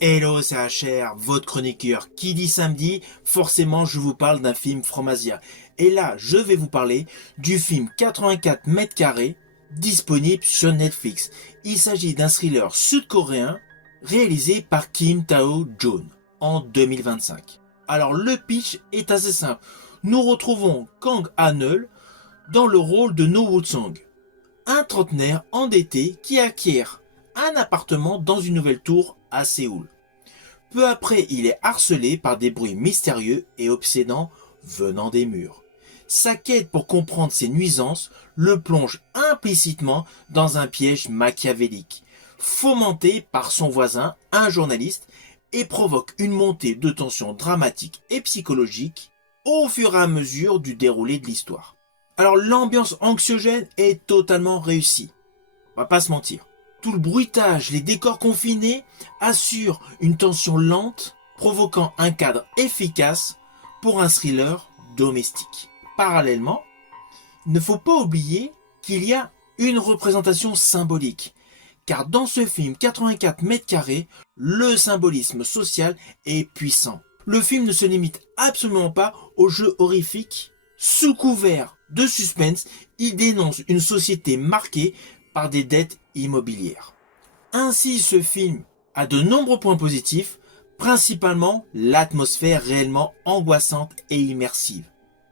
Hello, c'est HR, votre chroniqueur. Qui dit samedi, forcément je vous parle d'un film Fromasia. Et là, je vais vous parler du film 84 mètres carrés, disponible sur Netflix. Il s'agit d'un thriller sud-coréen réalisé par Kim Tao-joon en 2025. Alors le pitch est assez simple. Nous retrouvons Kang Han-eul dans le rôle de No Woo-sung, un trentenaire endetté qui acquiert un appartement dans une nouvelle tour à Séoul. Peu après, il est harcelé par des bruits mystérieux et obsédants venant des murs. Sa quête pour comprendre ces nuisances le plonge implicitement dans un piège machiavélique, fomenté par son voisin, un journaliste, et provoque une montée de tension dramatique et psychologique au fur et à mesure du déroulé de l'histoire. Alors l'ambiance anxiogène est totalement réussie, on va pas se mentir. Tout le bruitage, les décors confinés assurent une tension lente, provoquant un cadre efficace pour un thriller domestique. Parallèlement, il ne faut pas oublier qu'il y a une représentation symbolique, car dans ce film 84 mètres carrés, le symbolisme social est puissant. Le film ne se limite absolument pas aux jeux horrifiques. Sous couvert de suspense, il dénonce une société marquée par des dettes immobilières. Ainsi, ce film a de nombreux points positifs, principalement l'atmosphère réellement angoissante et immersive.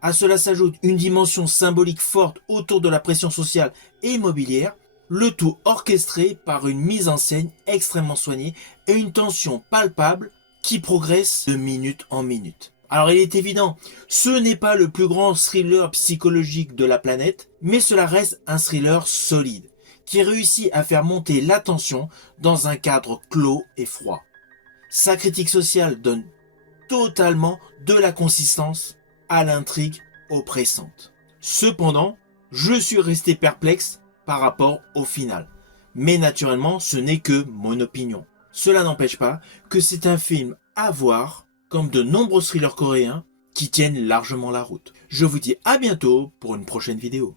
À cela s'ajoute une dimension symbolique forte autour de la pression sociale et immobilière, le tout orchestré par une mise en scène extrêmement soignée et une tension palpable qui progresse de minute en minute. Alors il est évident, ce n'est pas le plus grand thriller psychologique de la planète, mais cela reste un thriller solide, qui réussit à faire monter la tension dans un cadre clos et froid. Sa critique sociale donne totalement de la consistance à l'intrigue oppressante. Cependant, je suis resté perplexe par rapport au final. Mais naturellement, ce n'est que mon opinion. Cela n'empêche pas que c'est un film à voir, comme de nombreux thrillers coréens qui tiennent largement la route. Je vous dis à bientôt pour une prochaine vidéo.